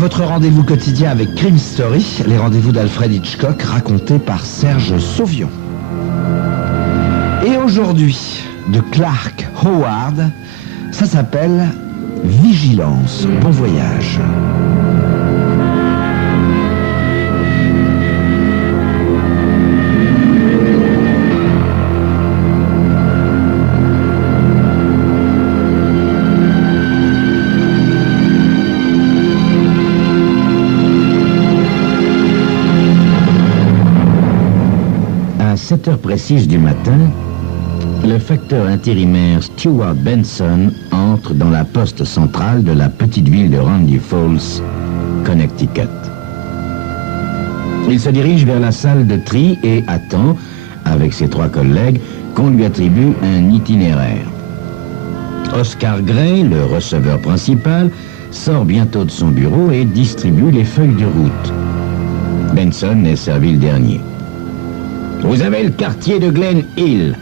votre rendez-vous quotidien avec Crime Story, les rendez-vous d'Alfred Hitchcock racontés par Serge Sauvion. Et aujourd'hui, de Clark Howard, ça s'appelle Vigilance. Bon voyage. À 7 heures précises du matin, le facteur intérimaire Stuart Benson entre dans la poste centrale de la petite ville de Randy Falls, Connecticut. Il se dirige vers la salle de tri et attend, avec ses 3 collègues, qu'on lui attribue un itinéraire. Oscar Gray, le receveur principal, sort bientôt de son bureau et distribue les feuilles de route. Benson est servi le dernier. « Vous avez le quartier de Glen Hill »,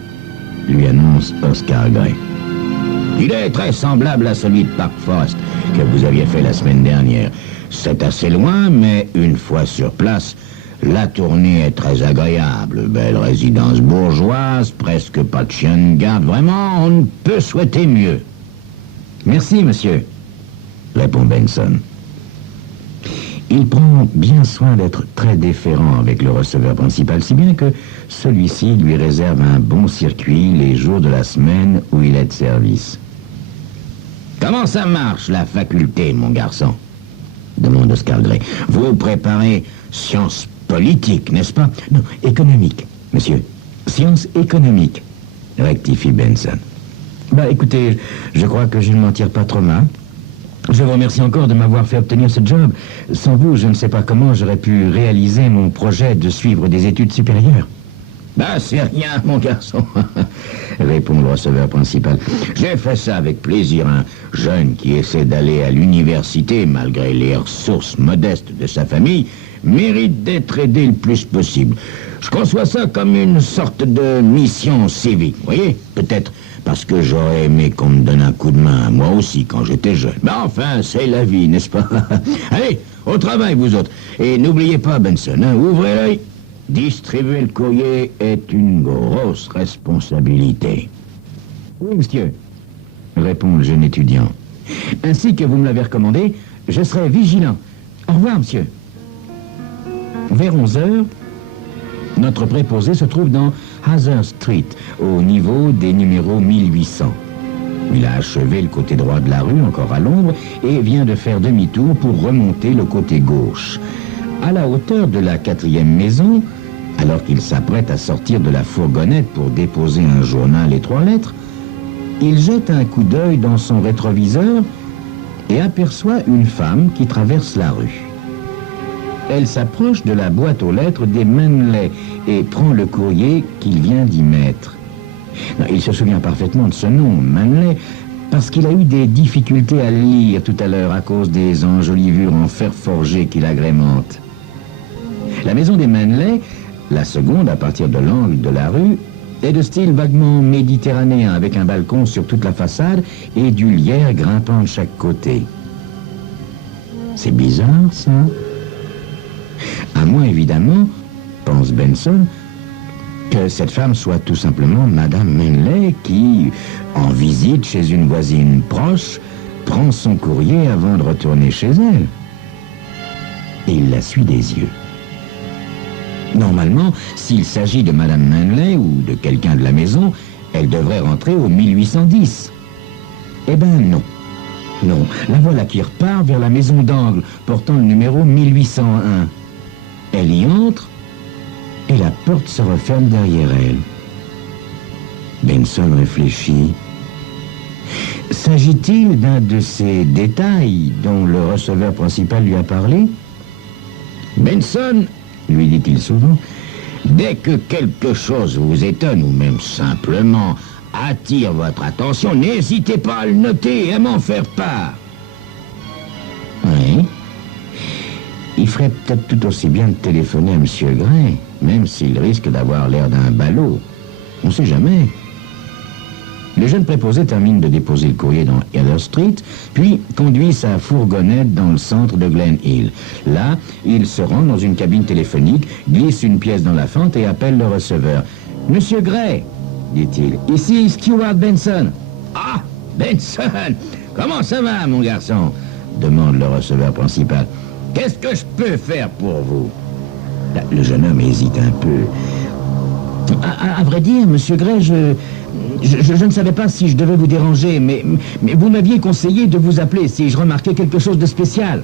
lui annonce Oscar Gray. « Il est très semblable à celui de Park Forest que vous aviez fait la semaine dernière. C'est assez loin, mais une fois sur place, la tournée est très agréable. Belle résidence bourgeoise, presque pas de chien de garde. Vraiment, on ne peut souhaiter mieux. »« Merci, monsieur, » répond Benson. Il prend bien soin d'être très déférent avec le receveur principal, si bien que celui-ci lui réserve un bon circuit les jours de la semaine où il est de service. « Comment ça marche, la faculté, mon garçon ?» demande Oscar Gray. « Vous préparez sciences politiques, n'est-ce pas ?»« Non, économique, monsieur. Sciences économiques, » rectifie Benson. « Bah, écoutez, je crois que je ne m'en tire pas trop mal. Je vous remercie encore de m'avoir fait obtenir ce job. Sans vous, je ne sais pas comment j'aurais pu réaliser mon projet de suivre des études supérieures. »« Bah, c'est rien, mon garçon, » répond le receveur principal. « J'ai fait ça avec plaisir. Un jeune qui essaie d'aller à l'université, malgré les ressources modestes de sa famille, mérite d'être aidé le plus possible. Je conçois ça comme une sorte de mission civique, vous voyez? Peut-être parce que j'aurais aimé qu'on me donne un coup de main, moi aussi, quand j'étais jeune. Mais enfin, c'est la vie, n'est-ce pas? Allez, au travail, vous autres. Et n'oubliez pas, Benson, hein, ouvrez l'œil. Distribuer le courrier est une grosse responsabilité. »« Oui, monsieur, » répond le jeune étudiant. « Ainsi que vous me l'avez recommandé, je serai vigilant. Au revoir, monsieur. » Vers 11 heures, notre préposé se trouve dans Hather Street, au niveau des numéros 1800. Il a achevé le côté droit de la rue, encore à l'ombre, et vient de faire demi-tour pour remonter le côté gauche. À la hauteur de la 4e maison, alors qu'il s'apprête à sortir de la fourgonnette pour déposer un journal et 3 lettres, il jette un coup d'œil dans son rétroviseur et aperçoit une femme qui traverse la rue. Elle s'approche de la boîte aux lettres des Manley et prend le courrier qu'il vient d'y mettre. Il se souvient parfaitement de ce nom, Manley, parce qu'il a eu des difficultés à le lire tout à l'heure à cause des enjolivures en fer forgé qu'il agrémente. La maison des Manley, la seconde à partir de l'angle de la rue, est de style vaguement méditerranéen avec un balcon sur toute la façade et du lierre grimpant de chaque côté. C'est bizarre, ça. À moins, évidemment, pense Benson, que cette femme soit tout simplement Madame Manley qui, en visite chez une voisine proche, prend son courrier avant de retourner chez elle. Et il la suit des yeux. Normalement, s'il s'agit de Madame Manley ou de quelqu'un de la maison, elle devrait rentrer au 1810. Eh ben non. Non, la voilà qui repart vers la maison d'angle, portant le numéro 1801. Elle y entre, et la porte se referme derrière elle. Benson réfléchit. S'agit-il d'un de ces détails dont le receveur principal lui a parlé? Benson, lui dit-il souvent, dès que quelque chose vous étonne ou même simplement attire votre attention, n'hésitez pas à le noter et à m'en faire part. Oui. Il ferait peut-être tout aussi bien de téléphoner à M. Gray, même s'il risque d'avoir l'air d'un ballot. On ne sait jamais. Le jeune préposé termine de déposer le courrier dans Heather Street, puis conduit sa fourgonnette dans le centre de Glen Hill. Là, il se rend dans une cabine téléphonique, glisse une pièce dans la fente et appelle le receveur. « Monsieur Gray, dit-il, ici Stuart Benson. »« Ah, Benson, comment ça va, mon garçon ?» demande le receveur principal. « Qu'est-ce que je peux faire pour vous ?» Le jeune homme hésite un peu. À vrai dire, monsieur Gray, je ne savais pas si je devais vous déranger, mais vous m'aviez conseillé de vous appeler si je remarquais quelque chose de spécial.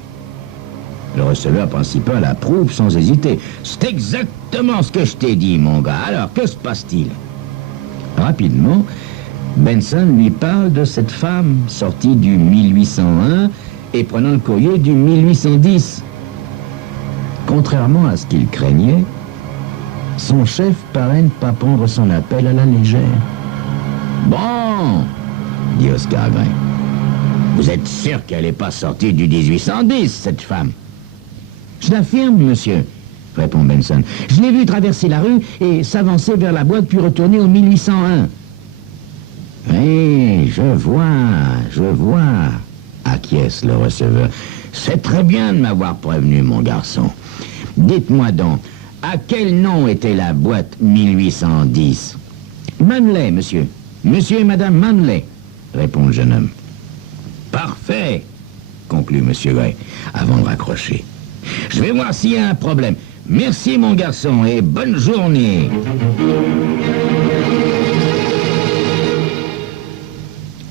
Le receveur principal approuve sans hésiter. C'est exactement ce que je t'ai dit, mon gars. Alors, que se passe-t-il? Rapidement, Benson lui parle de cette femme sortie du 1801 et prenant le courrier du 1810. Contrairement à ce qu'il craignait, son chef paraît ne pas prendre son appel à la légère. « Bon, dit Oscar Gray, vous êtes sûr qu'elle n'est pas sortie du 1810, cette femme? »« Je l'affirme, monsieur, répond Benson. Je l'ai vue traverser la rue et s'avancer vers la boîte puis retourner au 1801. »« Oui, je vois, acquiesce le receveur. C'est très bien de m'avoir prévenu, mon garçon. Dites-moi donc, à quel nom était la boîte 1810 ? Manley, monsieur. Monsieur et madame Manley, répond le jeune homme. Parfait, conclut monsieur Gray, avant de raccrocher. Je vais voir s'il y a un problème. Merci, mon garçon, et bonne journée.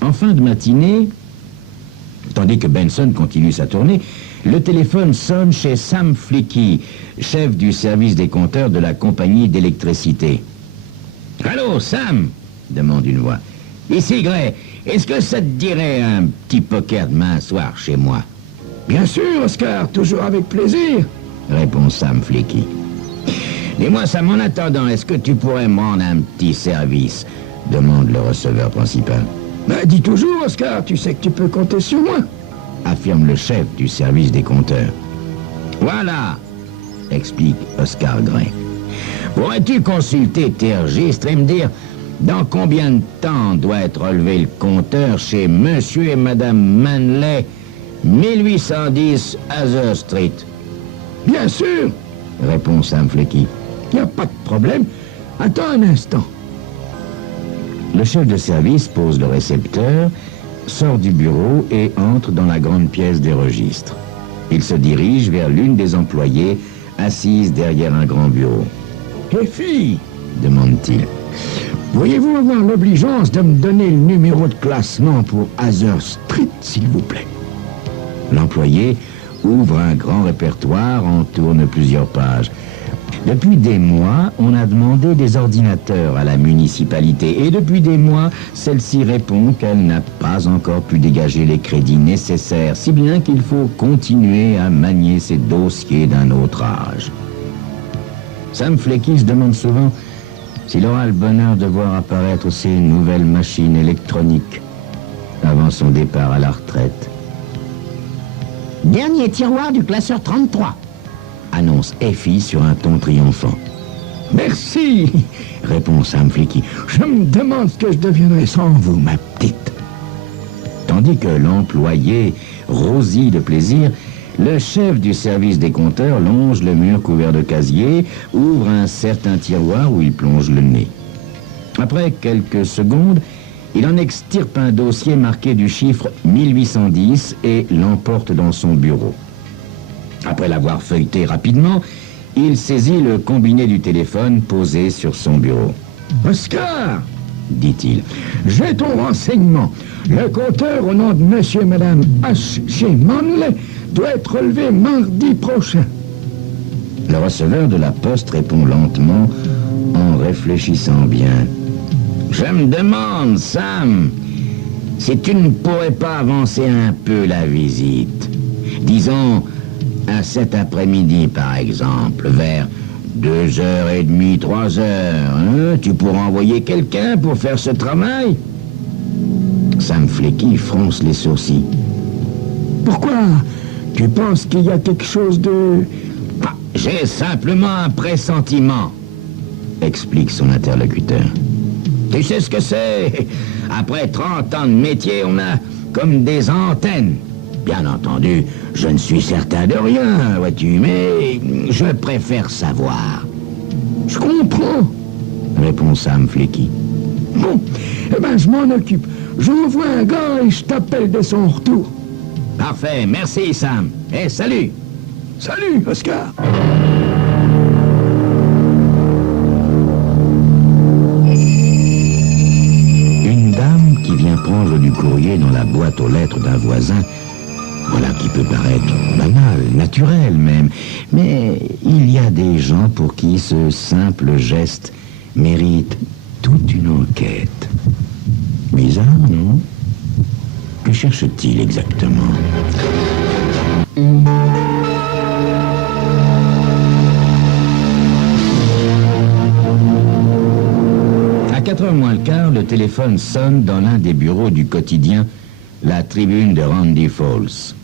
En fin de matinée, tandis que Benson continue sa tournée, le téléphone sonne chez Sam Flicky, chef du service des compteurs de la compagnie d'électricité. « Allô, Sam ?» demande une voix. « Ici, Gray, est-ce que ça te dirait un petit poker demain soir chez moi ?»« Bien sûr, Oscar, toujours avec plaisir, » répond Sam Flicky. « Dis-moi, Sam, en attendant, est-ce que tu pourrais me rendre un petit service ?» demande le receveur principal. « Dis toujours, Oscar, tu sais que tu peux compter sur moi, » affirme le chef du service des compteurs. « Voilà, » explique Oscar Gray. « Pourrais-tu consulter tes registres et me dire dans combien de temps doit être relevé le compteur chez monsieur et madame Manley, 1810 Heather Street ?»« Bien sûr, » répond Sam Flicky. « Il n'y a pas de problème. Attends un instant. » Le chef de service pose le récepteur, sort du bureau et entre dans la grande pièce des registres. Il se dirige vers l'une des employées assise derrière un grand bureau. « Hé, fille !» demande-t-il. « Pourriez-vous avoir l'obligeance de me donner le numéro de classement pour Heather Street, s'il vous plaît ?» L'employé ouvre un grand répertoire, en tourne plusieurs pages. Depuis des mois, on a demandé des ordinateurs à la municipalité et depuis des mois, celle-ci répond qu'elle n'a pas encore pu dégager les crédits nécessaires, si bien qu'il faut continuer à manier ses dossiers d'un autre âge. Sam Flicky se demande souvent s'il aura le bonheur de voir apparaître ces nouvelles machines électroniques avant son départ à la retraite. Dernier tiroir du classeur 33. Annonce Effie sur un ton triomphant. « Merci !» répond Sam Flicky. « Je me demande ce que je deviendrais sans vous, ma petite. » Tandis que l'employé rosit de plaisir, le chef du service des compteurs longe le mur couvert de casiers, ouvre un certain tiroir où il plonge le nez. Après quelques secondes, il en extirpe un dossier marqué du chiffre 1810 et l'emporte dans son bureau. Après l'avoir feuilleté rapidement, il saisit le combiné du téléphone posé sur son bureau. « Oscar !» dit-il. « J'ai ton renseignement. Le compteur au nom de monsieur et madame H.G. Manley doit être relevé mardi prochain. » Le receveur de la poste répond lentement en réfléchissant bien. « Je me demande, Sam, si tu ne pourrais pas avancer un peu la visite. Disons, à cet après-midi, par exemple, vers 2h30, 3h, hein, tu pourras envoyer quelqu'un pour faire ce travail ?» Sam Flicky fronce les sourcils. « Pourquoi? Tu penses qu'il y a quelque chose de... » Ah, j'ai simplement un pressentiment, explique son interlocuteur. « Tu sais ce que c'est? Après 30 ans de métier, on a comme des antennes. Bien entendu, je ne suis certain de rien, vois-tu, mais je préfère savoir. Je comprends, Répond Sam Flecky. Bon, eh ben je m'en occupe. J'envoie un gars et je t'appelle dès son retour. Parfait, merci Sam. Et salut. Salut, Oscar. Une dame qui vient prendre du courrier dans la boîte aux lettres d'un voisin, voilà qui peut paraître banal, naturel même, mais il y a des gens pour qui ce simple geste mérite toute une enquête. Bizarre, non? Que cherche-t-il exactement? À 4h moins le quart, le téléphone sonne dans l'un des bureaux du quotidien La Tribune de Randy Falls.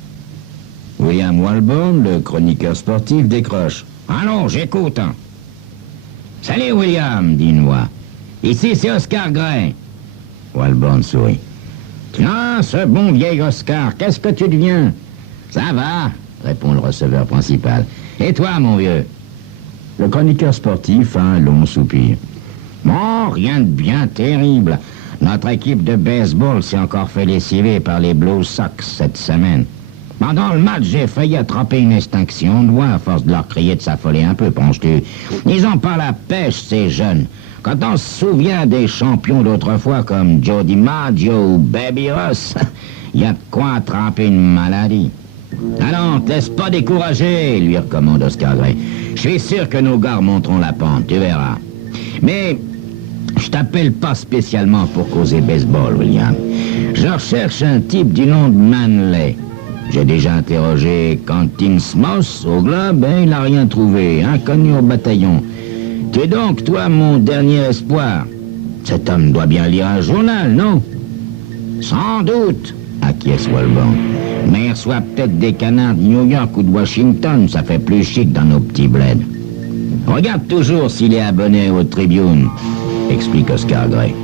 William Walborn, le chroniqueur sportif, décroche. « Allons, j'écoute. »« Salut, William, » dit une voix. « Ici, c'est Oscar Gray. » Walborn sourit. « Tiens, ce bon vieil Oscar, qu'est-ce que tu deviens ?»« Ça va, » répond le receveur principal. « Et toi, mon vieux ?» Le chroniqueur sportif a un long soupir. « Bon, rien de bien terrible. Notre équipe de baseball s'est encore fait lessiver par les Blue Sox cette semaine. Pendant le match, j'ai failli attraper une extinction de voix à force de leur crier de s'affoler un peu, penses-tu? Ils ont pas la pêche, ces jeunes. Quand on se souvient des champions d'autrefois comme Joe DiMaggio ou Baby Ruth, il y a de quoi attraper une maladie. Allons, te laisse pas décourager, lui recommande Oscar Gray. Je suis sûr que nos gars remonteront la pente, tu verras. Mais je t'appelle pas spécialement pour causer baseball, William. Je recherche un type du nom de Manley. J'ai déjà interrogé Quentin Smith au Globe, et il n'a rien trouvé, inconnu au bataillon. Tu es donc, toi, mon dernier espoir. Cet homme doit bien lire un journal, non? Sans doute, acquiesce Walborn. Mais il reçoit peut-être des canards de New York ou de Washington, ça fait plus chic dans nos petits bleds. Regarde toujours s'il est abonné au Tribune, explique Oscar Gray.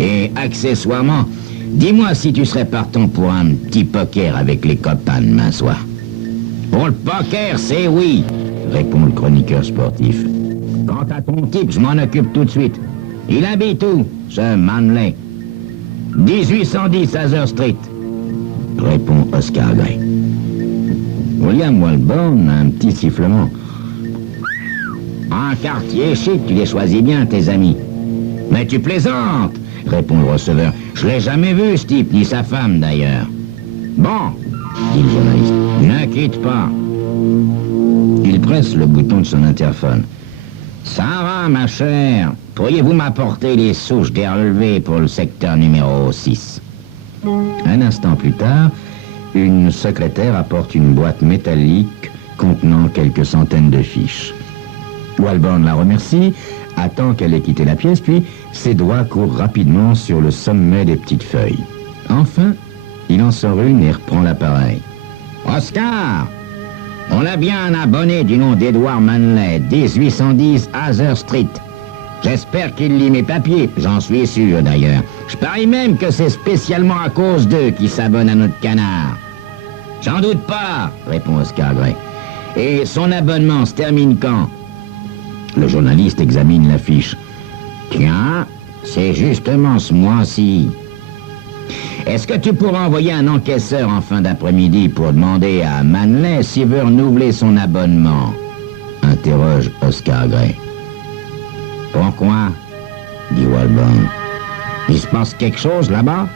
Et accessoirement, dis-moi si tu serais partant pour un petit poker avec les copains demain soir. Pour le poker, c'est oui, répond le chroniqueur sportif. Quant à ton type, je m'en occupe tout de suite. Il habite où, ce Manley? 1810 Hather Street, répond Oscar Gray. William Walborn a un petit sifflement. Un quartier chic, tu les choisis bien, tes amis. Mais tu plaisantes, répond le receveur. Je l'ai jamais vu, ce type, ni sa femme, d'ailleurs. Bon, dit le journaliste, ne quitte pas. Il presse le bouton de son interphone. Ça va, ma chère. Pourriez-vous m'apporter les souches des relevés pour le secteur numéro 6? Un instant plus tard, une secrétaire apporte une boîte métallique contenant quelques centaines de fiches. Walborn la remercie, attend qu'elle ait quitté la pièce, puis ses doigts courent rapidement sur le sommet des petites feuilles. Enfin, il en sort une et reprend l'appareil. « Oscar, on a bien un abonné du nom d'Edward Manley, 1810 Hather Street. J'espère qu'il lit mes papiers, j'en suis sûr d'ailleurs. Je parie même que c'est spécialement à cause d'eux qu'il s'abonne à notre canard. »« J'en doute pas, » répond Oscar Gray. « Et son abonnement se termine quand ?» Le journaliste examine la fiche. « Tiens, c'est justement ce mois-ci. Est-ce que tu pourras envoyer un encaisseur en fin d'après-midi pour demander à Manley s'il veut renouveler son abonnement ?» interroge Oscar Gray. « Pourquoi ?» dit Walborn. « Il se passe quelque chose là-bas ?»«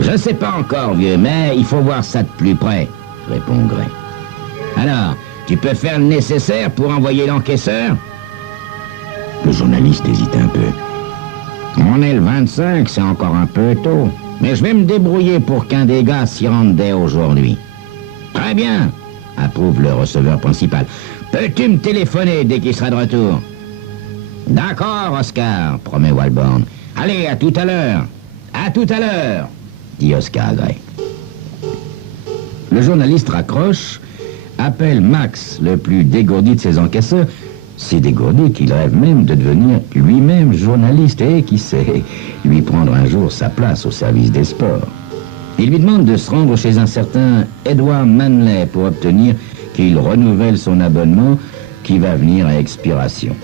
Je sais pas encore, vieux, mais il faut voir ça de plus près, » répond Gray. « Alors, tu peux faire le nécessaire pour envoyer l'encaisseur ?» Le journaliste hésite un peu. « On est le 25, c'est encore un peu tôt. Mais je vais me débrouiller pour qu'un des gars s'y rende dès aujourd'hui. »« Très bien, » approuve le receveur principal. « Peux-tu me téléphoner dès qu'il sera de retour ?»« D'accord, Oscar, » promet Walborn. « Allez, à tout à l'heure. »« À tout à l'heure, » dit Oscar Gray. Le journaliste raccroche, appelle Max, le plus dégourdi de ses encaisseurs, si dégourdi qu'il rêve même de devenir lui-même journaliste, et qui sait, lui prendre un jour sa place au service des sports. Il lui demande de se rendre chez un certain Edward Manley pour obtenir qu'il renouvelle son abonnement qui va venir à expiration.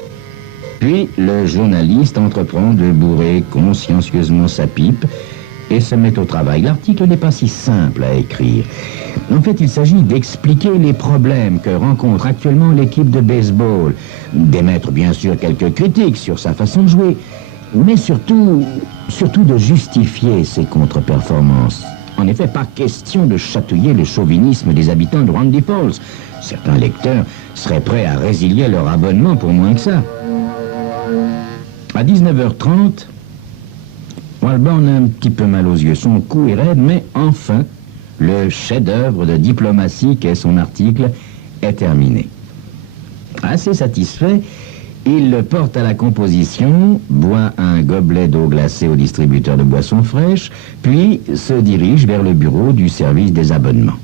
Puis le journaliste entreprend de bourrer consciencieusement sa pipe et se met au travail. L'article n'est pas si simple à écrire. En fait, il s'agit d'expliquer les problèmes que rencontre actuellement l'équipe de baseball, d'émettre bien sûr quelques critiques sur sa façon de jouer, mais surtout de justifier ses contre-performances. En effet, pas question de chatouiller le chauvinisme des habitants de Roundy Falls. Certains lecteurs seraient prêts à résilier leur abonnement pour moins que ça. À 19h30, Walborn a un petit peu mal aux yeux. Son cou est raide, mais enfin, le chef-d'œuvre de diplomatie qu'est son article est terminé. Assez satisfait, il le porte à la composition, boit un gobelet d'eau glacée au distributeur de boissons fraîches, puis se dirige vers le bureau du service des abonnements.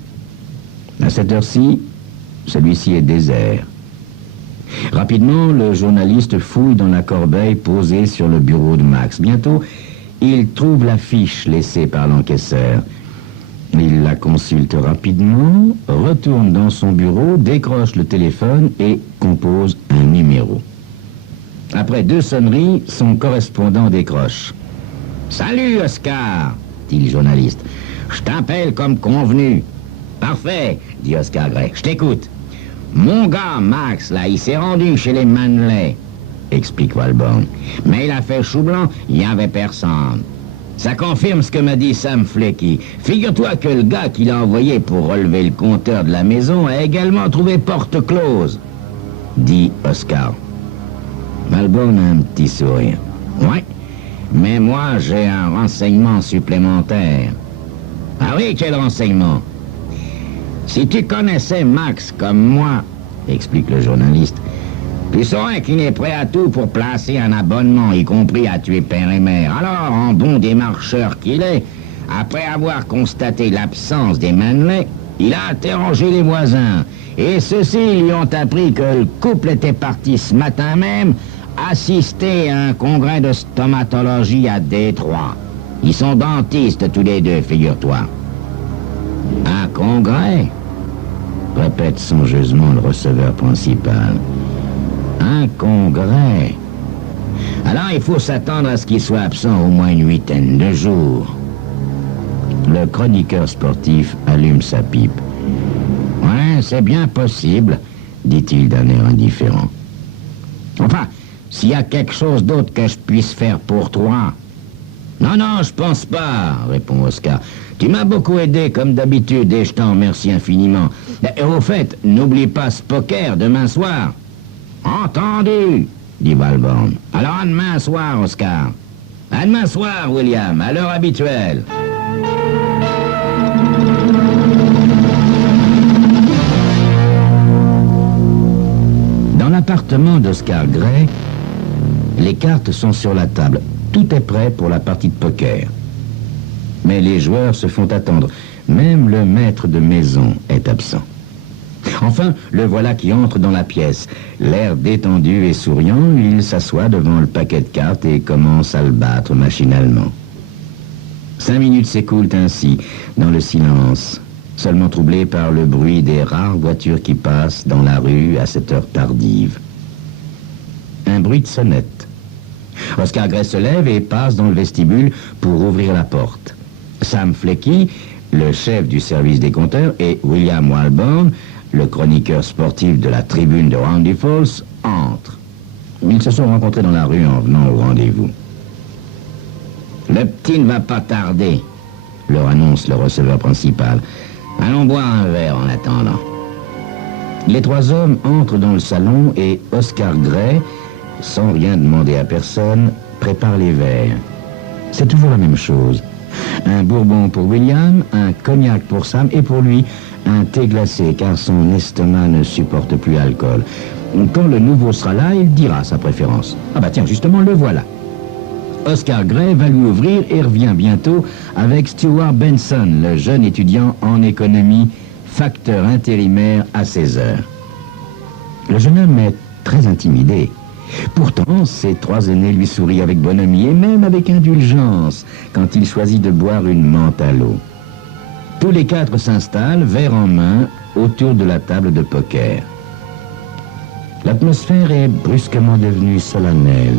À cette heure-ci, celui-ci est désert. Rapidement, le journaliste fouille dans la corbeille posée sur le bureau de Max. Bientôt, il trouve la fiche laissée par l'encaisseur. Il la consulte rapidement, retourne dans son bureau, décroche le téléphone et compose un numéro. Après 2 sonneries, son correspondant décroche. « Salut, Oscar !» dit le journaliste. « Je t'appelle comme convenu. »« Parfait, » dit Oscar Gray. « Je t'écoute. »« Mon gars, Max, là, il s'est rendu chez les Manley, » explique Walborn. « Mais il a fait chou blanc, il n'y avait personne. » Ça confirme ce que m'a dit Sam Flecky. Figure-toi que le gars qu'il a envoyé pour relever le compteur de la maison a également trouvé porte close, dit Oscar. Walborn a un petit sourire. Ouais, mais moi j'ai un renseignement supplémentaire. Ah oui, quel renseignement? Si tu connaissais Max comme moi, explique le journaliste, tu saurais qu'il est prêt à tout pour placer un abonnement, y compris à tuer père et mère. Alors, en bon démarcheur qu'il est, après avoir constaté l'absence des Manley, il a interrogé les voisins. Et ceux-ci lui ont appris que le couple était parti ce matin même assister à un congrès de stomatologie à Détroit. Ils sont dentistes tous les deux, figure-toi. Un congrès? Répète songeusement le receveur principal. Un congrès. Alors il faut s'attendre à ce qu'il soit absent au moins une 8aine de jours. Le chroniqueur sportif allume sa pipe. Ouais, c'est bien possible, dit-il d'un air indifférent. Enfin, s'il y a quelque chose d'autre que je puisse faire pour toi. Non, non, je pense pas, répond Oscar. Tu m'as beaucoup aidé comme d'habitude et je t'en remercie infiniment. Et au fait, n'oublie pas ce poker demain soir. Entendu, dit Walborn. Alors à demain soir, Oscar. À demain soir, William, à l'heure habituelle. Dans l'appartement d'Oscar Gray, les cartes sont sur la table. Tout est prêt pour la partie de poker. Mais les joueurs se font attendre. Même le maître de maison est absent. Enfin, le voilà qui entre dans la pièce. L'air détendu et souriant, il s'assoit devant le paquet de cartes et commence à le battre machinalement. 5 minutes s'écoulent ainsi, dans le silence, seulement troublé par le bruit des rares voitures qui passent dans la rue à cette heure tardive. Un bruit de sonnette. Oscar Gray se lève et passe dans le vestibule pour ouvrir la porte. Sam Flecky, le chef du service des compteurs, et William Walborn, le chroniqueur sportif de la tribune de Roundy Falls, entrent. Ils se sont rencontrés dans la rue en venant au rendez-vous. « Le petit ne va pas tarder », leur annonce le receveur principal. « Allons boire un verre en attendant. » Les 3 hommes entrent dans le salon et Oscar Gray, sans rien demander à personne, prépare les verres. C'est toujours la même chose. Un bourbon pour William, un cognac pour Sam et pour lui, un thé glacé car son estomac ne supporte plus l'alcool. Quand le nouveau sera là, il dira sa préférence. Ah bah tiens, justement, le voilà. Oscar Gray va lui ouvrir et revient bientôt avec Stuart Benson, le jeune étudiant en économie, facteur intérimaire à 16 heures. Le jeune homme est très intimidé. Pourtant, ses 3 aînés lui sourient avec bonhomie et même avec indulgence quand il choisit de boire une menthe à l'eau. Tous les 4 s'installent, verre en main, autour de la table de poker. L'atmosphère est brusquement devenue solennelle.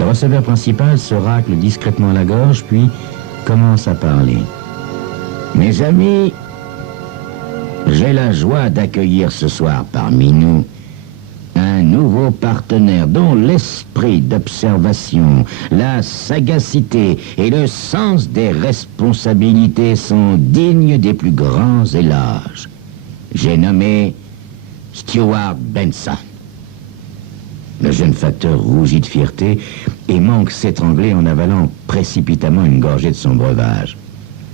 Le receveur principal se racle discrètement la gorge, puis commence à parler. « Mes amis, j'ai la joie d'accueillir ce soir parmi nous un nouveau partenaire dont l'esprit d'observation, la sagacité et le sens des responsabilités sont dignes des plus grands éloges. J'ai nommé Stuart Benson. » Le jeune facteur rougit de fierté et manque s'étrangler en avalant précipitamment une gorgée de son breuvage.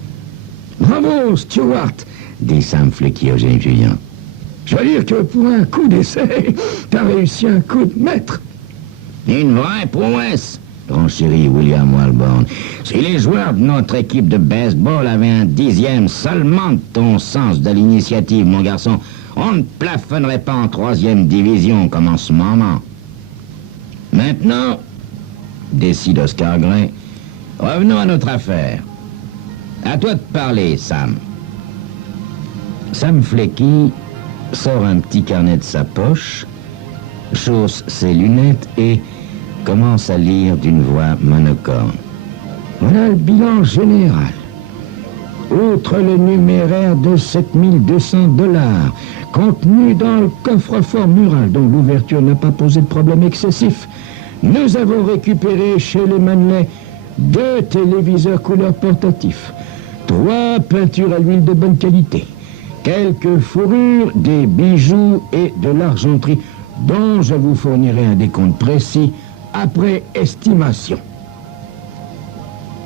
« Bravo, Stuart !» dit Sam Flecky au jeune étudiant. « Je veux dire que pour un coup d'essai, t'as réussi un coup de maître. » « Une vraie prouesse !» renchérit William Walborn. « Si les joueurs de notre équipe de baseball avaient un 10e seulement de ton sens de l'initiative, mon garçon, on ne plafonnerait pas en 3e division comme en ce moment. Maintenant, décide Oscar Gray, revenons à notre affaire. À toi de parler, Sam. » Sam Flecky sort un petit carnet de sa poche, chausse ses lunettes et commence à lire d'une voix monocorde. Voilà le bilan général. Outre le numéraire de 7200 $, contenu dans le coffre-fort mural dont l'ouverture n'a pas posé de problème excessif, nous avons récupéré chez les Manley 2 téléviseurs couleur portatifs, 3 peintures à l'huile de bonne qualité, quelques fourrures, des bijoux et de l'argenterie dont je vous fournirai un décompte précis après estimation.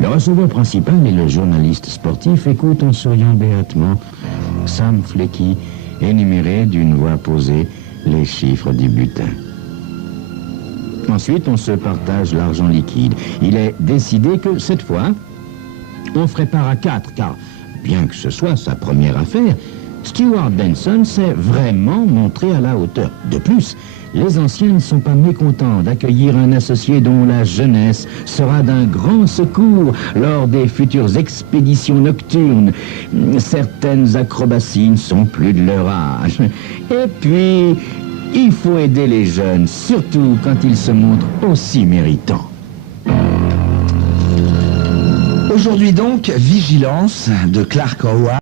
Le receveur principal et le journaliste sportif écoutent en souriant béatement Sam Flecky énumérer d'une voix posée les chiffres du butin. Ensuite, on se partage l'argent liquide. Il est décidé que cette fois, on ferait part à 4, car bien que ce soit sa première affaire, Stuart Benson s'est vraiment montré à la hauteur. De plus, les anciens ne sont pas mécontents d'accueillir un associé dont la jeunesse sera d'un grand secours lors des futures expéditions nocturnes. Certaines acrobaties ne sont plus de leur âge. Et puis, il faut aider les jeunes, surtout quand ils se montrent aussi méritants. Aujourd'hui donc, Vigilance de Clark Howard.